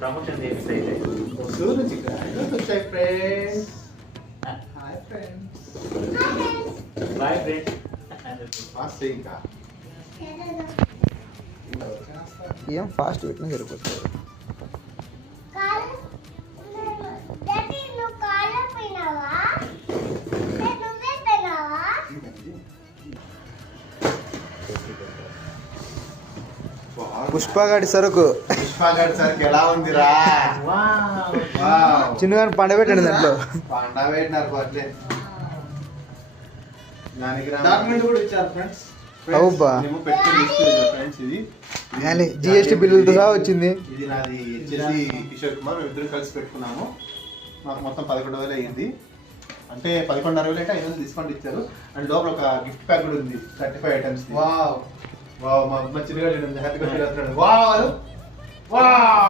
Promotion చేస్తే ఒసూరు నుంచి grand వచ్చాయి friends. Hi friends. Bye friends. Fast ఇంకా ఏం ఫాస్ట్ పెట్టినా సరిపోతుంది. పుష్పగాడి సరుకు పుష్పగాడి సరుకు ఎలా ఉందిరా? చిన్నగా పండబెట్టండి దాంట్లో. పండబెట్టినారు పర్లే. డాక్యుమెంట్ కూడా ఇచ్చారు ఫ్రెండ్స్. అవుబ్బా. ఫ్రెండ్స్ ఇది జిఎస్టీ బిల్లులతో సహా వచ్చింది. ఇది నాది వచ్చేసి కిషోర్ కుమార్. మేము ఇద్దరు కలిసి పెట్టుకున్నాము. మాకు మొత్తం 11,000 అయ్యింది. అంటే 11,500 అంటే 500 డిస్కౌంట్ ఇచ్చారు. అండ్ లోపల ఒక గిఫ్ట్ ప్యాక్ కూడా ఉంది 35 ఐటమ్స్. Wow wow. మా చిన్నగా హ్యాపీగా ఫీల్ అవుతున్నాడు. Wow wow.